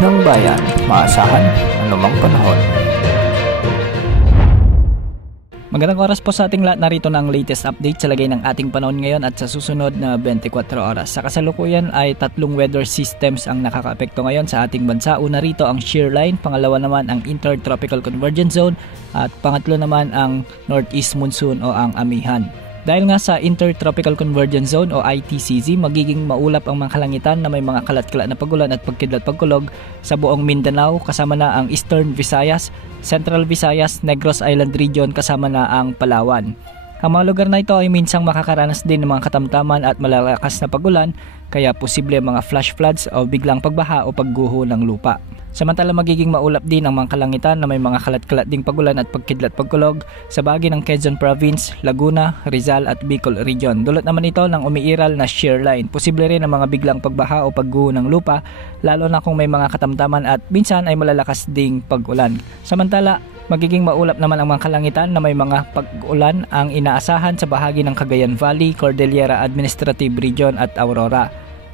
ng bayan, maasahan anumang panahon. Magandang oras po sa ating lahat, narito na ang latest update sa lagay ng ating panahon ngayon at sa susunod na 24 oras. Sa kasalukuyan ay tatlong weather systems ang nakakaapekto ngayon sa ating bansa. Una rito ang shear line, pangalawa naman ang intertropical convergence zone at pangatlo naman ang northeast monsoon o ang amihan. Dahil nga sa Intertropical Convergence Zone o ITCZ, magiging maulap ang mga kalangitan na may mga kalat-kalat na pagulan at pagkidlat-pagkulog sa buong Mindanao, kasama na ang Eastern Visayas, Central Visayas, Negros Island Region, kasama na ang Palawan. Ang mga lugar na ito ay minsang makakaranas din ng mga katamtaman at malalakas na pagulan, kaya posible mga flash floods o biglang pagbaha o pagguho ng lupa. Samantala magiging maulap din ang mga kalangitan na may mga kalat-kalat ding pagulan at pagkidlat-pagkulog sa bahagi ng Quezon Province, Laguna, Rizal at Bicol Region. Dulot naman ito ng umiiral na shear line. Posible rin ang mga biglang pagbaha o pagguho ng lupa, lalo na kung may mga katamtaman at minsan ay malalakas ding pag-ulan. Samantala, magiging maulap naman ang mga kalangitan na may mga pag-ulan ang inaasahan sa bahagi ng Cagayan Valley, Cordillera Administrative Region at Aurora.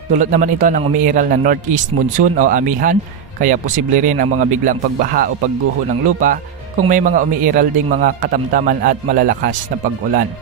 Dulot naman ito ng umiiral na northeast monsoon o amihan, kaya posible rin ang mga biglang pagbaha o pagguho ng lupa kung may mga umiiral ding mga katamtaman at malalakas na pag-ulan.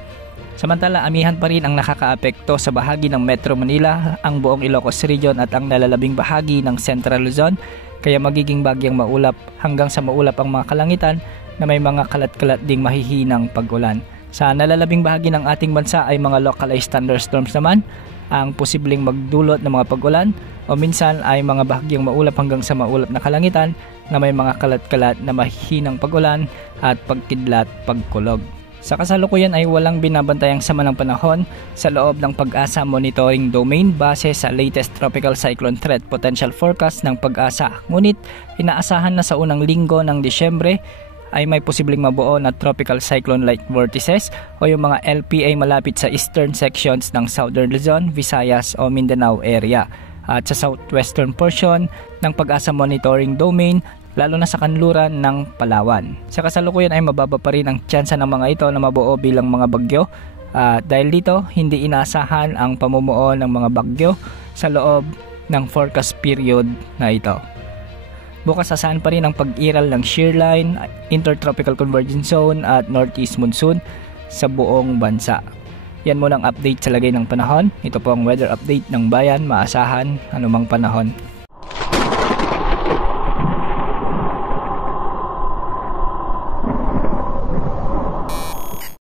Samantala, amihan pa rin ang nakakaapekto sa bahagi ng Metro Manila, ang buong Ilocos Region at ang nalalabing bahagi ng Central Luzon, kaya magiging bagyang maulap hanggang sa maulap ang mga kalangitan na may mga kalat-kalat ding mahihinang pag-ulan. Sa nalalabing bahagi ng ating bansa ay mga localized thunderstorms naman ang posibleng magdulot ng mga pag-ulan o minsan ay mga bahagyang maulap hanggang sa maulap na kalangitan na may mga kalat-kalat na mahihinang pag-ulan at pagkidlat pagkulog. Sa kasalukuyan ay walang binabantayang sama ng panahon sa loob ng Pag-asa Monitoring Domain base sa latest Tropical Cyclone Threat Potential Forecast ng Pag-asa. Ngunit inaasahan na sa unang linggo ng Disyembre ay may posibleng mabuo na tropical cyclone-like vortices o yung mga LPA malapit sa eastern sections ng Southern Luzon, Visayas o Mindanao area at sa southwestern portion ng Pag-asa Monitoring Domain, lalo na sa kanluran ng Palawan. Sa kasalukuyan ay mababa pa rin ang tsansa ng mga ito na mabuo bilang mga bagyo. Dahil dito, hindi inaasahan ang pamumuo ng mga bagyo sa loob ng forecast period na ito. Bukas asahan pa rin ang pag-iral ng shear line, intertropical convergence zone at northeast monsoon sa buong bansa. Yan muna ang update sa lagay ng panahon. Ito po ang weather update ng bayan, maasahan anumang panahon.